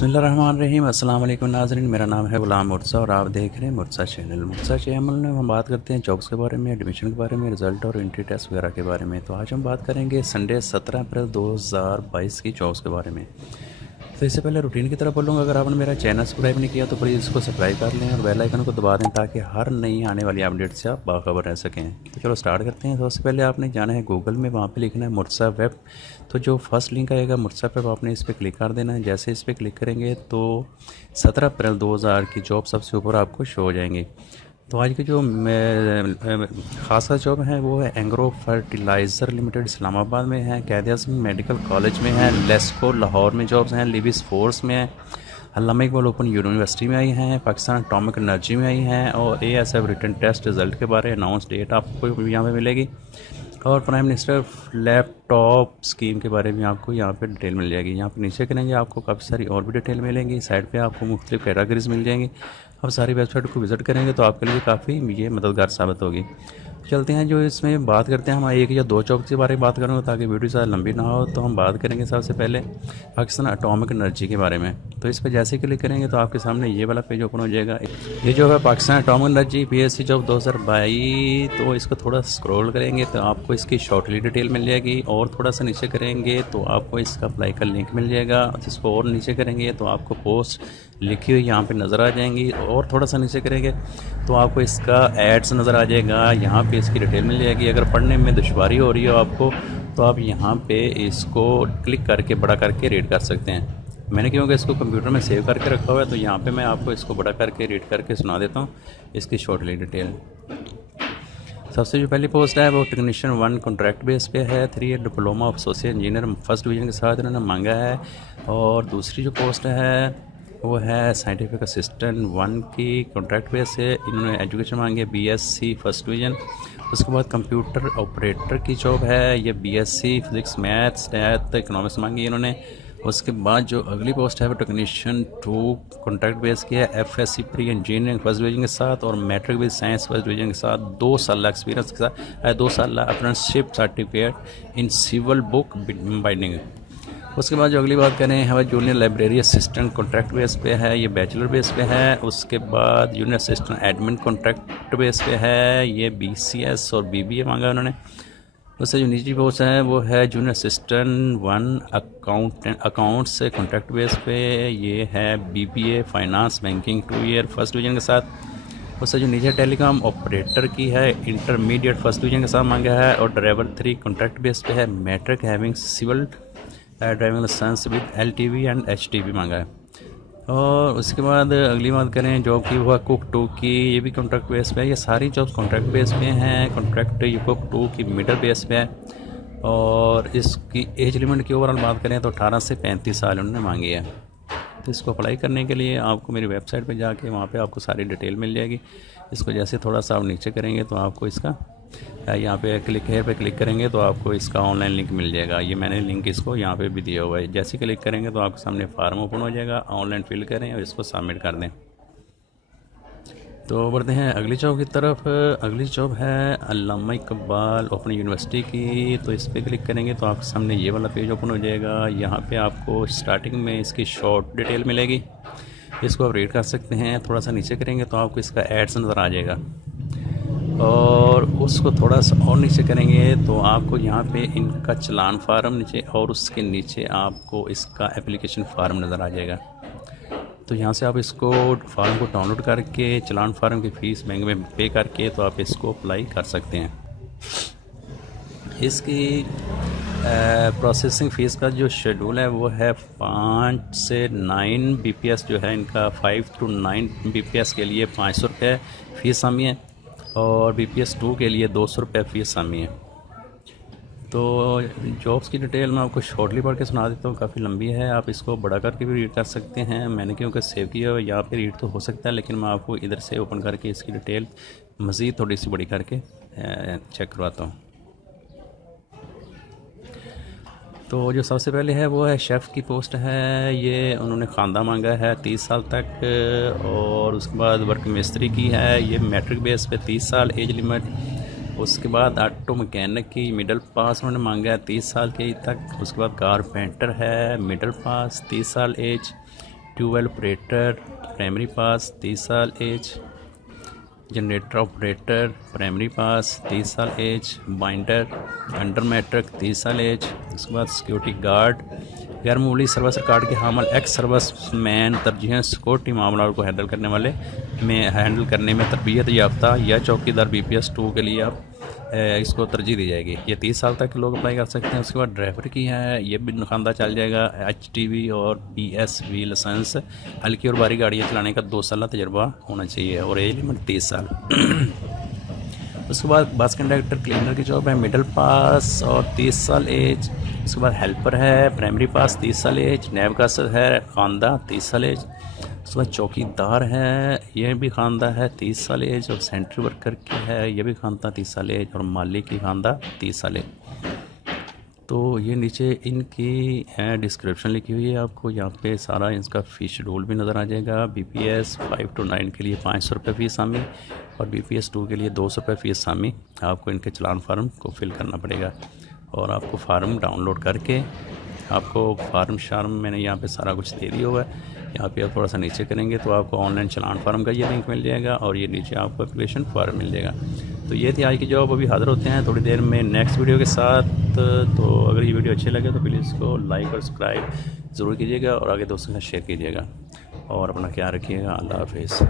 बिस्मिल्लाहिर्रहमानिर्रहीम। अस्सलाम वालेकुम नाज़रीन, मेरा नाम है ग़ुलाम मुर्तज़ा और आप देख रहे हैं मुर्तज़ा चैनल। मुर्तज़ा चैनल में हम बात करते हैं जॉब्स के बारे में, एडमिशन के बारे में, रिज़ल्ट और एंट्री टेस्ट वगैरह के बारे में। तो आज हम बात करेंगे संडे 17 अप्रैल 2022 की जॉब्स के बारे में। तो इससे पहले रूटीन की तरफ बोलूँगा, अगर आपने मेरा चैनल सब्सक्राइब नहीं किया तो प्लीज़ इसको सब्सक्राइब कर लें और बेल आइकन को दबा दें ताकि हर नई आने वाली अपडेट से आप बाखबर रह सकें। तो चलो स्टार्ट करते हैं। सबसे पहले आपने जाना है गूगल में, वहाँ पे लिखना है मुर्तज़ा वेब। तो जो फर्स्ट लिंक आएगा मुर्तज़ा वेब, आपने इस पर क्लिक कर देना है। जैसे इस पर क्लिक करेंगे तो 17 अप्रैल 2000 की जॉब सबसे ऊपर आपको शो हो जाएंगी। तो आज की जो ख़ास जॉब है वो है एंग्रो फर्टिलाइज़र लिमिटेड इस्लामाबाद में है, क़ायद-ए-आज़म मेडिकल कॉलेज में है, लेस्को लाहौर में जॉब्स हैं, लिविस फोर्स में है, अल्लामा इकबाल ओपन यूनिवर्सिटी में आई हैं, पाकिस्तान एटॉमिक एनर्जी में आई हैं और ASF रिटन टेस्ट रिज़ल्ट के बारे में अनाउंस डेट आपको यहाँ पे मिलेगी और प्राइम मिनिस्टर लैपटॉप स्कीम के बारे में आपको यहाँ पे डिटेल मिल जाएगी। यहाँ पे नीचे करेंगे आपको काफ़ी सारी और भी डिटेल मिलेंगी। साइड पे आपको मुख्तलिफ कैटेगरीज मिल जाएंगी। अब सारी वेबसाइट को विज़िट करेंगे तो आपके लिए काफ़ी ये मददगार साबित होगी। चलते हैं, जो इसमें बात करते हैं, हम एक या दो जॉब के बारे में बात करूँगा ताकि वीडियो ज़्यादा लंबी ना हो। तो हम बात करेंगे सबसे पहले पाकिस्तान एटॉमिक एनर्जी के बारे में। तो इस पर जैसे क्लिक करेंगे तो आपके सामने ये वाला पेज ओपन हो जाएगा। ये जो है Pakistan atomic energy PSC job 2022। तो इसको थोड़ा स्क्रॉल करेंगे तो आपको इसकी शॉर्टली डिटेल मिल जाएगी और थोड़ा सा नीचे करेंगे तो आपको इसका अप्लाई का लिंक मिल जाएगा। इसको और नीचे करेंगे तो आपको पोस्ट लिखी हुई यहाँ पे नज़र आ जाएंगी और थोड़ा सा नीचे करेंगे तो आपको इसका एड्स नज़र आ जाएगा। यहाँ पे इसकी डिटेल मिल जाएगी। अगर पढ़ने में दुश्वारी हो रही हो आपको तो आप यहाँ पे इसको क्लिक करके बड़ा करके रीड कर सकते हैं। मैंने क्योंकि इसको कंप्यूटर में सेव करके रखा हुआ है तो यहाँ पे मैं आपको इसको बड़ा करके रीड करके सुना देता हूँ इसकी शॉर्टली डिटेल। सबसे जो पहली पोस्ट है वो टेक्नीशियन 1 कॉन्ट्रैक्ट बेस पे है, 3 year diploma of associate engineer first division के साथ इन्होंने मांगा है। और दूसरी जो पोस्ट है वो है साइंटिफिक असिस्टेंट 1 की कॉन्ट्रैक्ट बेस है, इन्होंने एजुकेशन मांगी है BSc फर्स्ट डिवीज़न। उसके बाद कंप्यूटर ऑपरेटर की जॉब है, ये BSc physics maths math economics मांगी इन्होंने। उसके बाद जो अगली पोस्ट है वो टेक्नीशियन 2 कॉन्ट्रैक्ट बेस की है, FSc pre engineering first division के साथ और matric with science first division के साथ 2 साल एक्सपीरियंस के साथ 2 साल apprenticeship certificate in civil book binding. उसके बाद जो अगली बात करें हमारे junior library assistant contract base पे है, ये बैचलर बेस पे है। उसके बाद junior assistant admin contract base पे है, ये BCS और BBA मांगा उन्होंने। उससे जो निजी पोस्ट है वो है जूनियर असिस्टेंट 1 अकाउंट्स से कॉन्ट्रैक्ट बेस पे, ये है BBA finance banking 2 year first division के साथ। उससे जो नीचे टेलीकॉम ऑपरेटर की है, इंटरमीडिएट फर्स्ट डिवीज़न के साथ मांगा है और ड्राइवर 3 कॉन्ट्रैक्ट बेस पे है, matric having civil driving license with LTV and HTV मांगा है। और उसके बाद अगली बात करें जॉब की, वो कुक 2 की, ये भी कॉन्ट्रैक्ट बेस पे है। ये सारी जॉब्स कॉन्ट्रैक्ट बेस पे हैं। कॉन्ट्रैक्ट ये कुक 2 की मिडल बेस पे है और इसकी एज लिमिट की ओवरऑल बात करें तो 18 से 35 साल उन्होंने मांगी है। तो इसको अप्लाई करने के लिए आपको मेरी वेबसाइट पे जाके वहाँ पे आपको सारी डिटेल मिल जाएगी। इसको जैसे थोड़ा सा आप नीचे करेंगे तो आपको इसका यहाँ पे क्लिक है पे क्लिक करेंगे तो आपको इसका ऑनलाइन लिंक मिल जाएगा। ये मैंने लिंक इसको यहाँ पे भी दिया हुआ है। जैसे क्लिक करेंगे तो आपके सामने फार्म ओपन हो जाएगा, ऑनलाइन फिल करें और इसको सबमिट कर दें। तो बढ़ते हैं अगली जॉब की तरफ। अगली जॉब है अल्लामा इकबाल ओपन यूनिवर्सिटी की। तो इस पर क्लिक करेंगे तो आपके सामने ये वाला पेज ओपन हो जाएगा। यहाँ पे आपको स्टार्टिंग में इसकी शॉर्ट डिटेल मिलेगी, इसको आप रीड कर सकते हैं। थोड़ा सा नीचे करेंगे तो आपको इसका एड्स नज़र आ जाएगा और उसको थोड़ा सा और नीचे करेंगे तो आपको यहाँ पे इनका चलान फार्म नीचे और उसके नीचे आपको इसका एप्लीकेशन फार्म नज़र आ जाएगा। तो यहाँ से आप इसको फार्म को डाउनलोड करके चलान फार्म की फ़ीस बैंक में पे करके तो आप इसको अप्लाई कर सकते हैं। इसकी प्रोसेसिंग फ़ीस का जो शेड्यूल है वो है 5 से 9 BPS जो है इनका, 5 to 9 BPS के लिए 500 रुपये फ़ीस शामिल है और BPS 2 के लिए 200 रुपये फ़ीस शामिल है। तो जॉब्स की डिटेल मैं आपको शॉर्टली पढ़ के सुना देता हूँ, काफ़ी लंबी है, आप इसको बड़ा करके भी रीड कर सकते हैं। मैंने क्योंकि सेव किया है यहाँ पे रीड तो हो सकता है, लेकिन मैं आपको इधर से ओपन करके इसकी डिटेल मज़ीद थोड़ी सी बड़ी करके चेक करवाता हूँ। तो जो सबसे पहले है वो है शेफ़ की पोस्ट है। ये उन्होंने ख़ानदान मांगा है 30 साल तक और उसके बाद वर्क मिस्त्री की है, ये मैट्रिक बेस पे 30 साल एज लिमिट। उसके बाद ऑटो मैकेनिक की मिडल पास उन्होंने मांगा है 30 साल के तक। उसके बाद कारपेंटर है मिडल पास 30 साल age. Tubewell operator primary pass 30 साल age, generator operator primary pass 30 साल एज, बाइंडर अंडर मैट्रिक 30 साल एज। उसके बाद सिक्योरिटी गार्ड गैर मामूली सर्विस कार्ड के हामल एक्स सर्विस मैन तरजीह सिक्योरिटी मामला को हैंडल करने में तरबियत याफ्ता या चौकीदार BPS 2 के लिए आप इसको तरजीह दी जाएगी। ये 30 साल तक लोग अप्लाई कर सकते हैं। उसके बाद ड्राइवर की है, ये भी खानदा चल जाएगा। HTV और PSV लाइसेंस, हल्की और भारी गाड़ियाँ चलाने का 2 साल तजर्बा होना चाहिए और एज लिमिट 30 साल। उसके बाद बस कंडक्टर क्लीनर की जॉब है, मिडिल पास और 30 साल एज। उसके बाद हेल्पर है, प्राइमरी पास 30 साल एज। नेविगेटर है, खानदा 30 साल एज। उसके बाद चौकीदार है, ये भी खानदा है 30 साल एज। और सेंट्री वर्कर की है, ये भी खानदा 30 साल एज। और मालिक की खानदा 30 साल एज। तो ये नीचे इनकी डिस्क्रिप्शन लिखी हुई है, आपको यहाँ पे सारा इसका फ़ीस शेड्यूल भी नज़र आ जाएगा। BPS 5 to 9 के लिए 500 रुपये फ़ीस शामिल और BPS 2 के लिए 200 रुपये फ़ीस शामिल। आपको इनके चलान फार्म को फिल करना पड़ेगा और आपको फार्म डाउनलोड करके आपको फार्म मैंने यहाँ पे सारा कुछ दे दिया हुआ है। यहाँ पे आप थोड़ा सा नीचे करेंगे तो आपको ऑनलाइन चलान फार्म का ये लिंक मिल जाएगा और ये नीचे आपको एप्लीकेशन फार्म मिल जाएगा। तो ये थी आज की जॉब। अभी हाज़िर होते हैं थोड़ी देर में नेक्स्ट वीडियो के साथ। तो अगर ये वीडियो अच्छी लगे तो प्लीज़ इसको लाइक और सब्सक्राइब ज़रूर कीजिएगा और आगे दोस्तों के साथ शेयर कीजिएगा और अपना ख्याल रखिएगा। अल्लाह हाफिज़।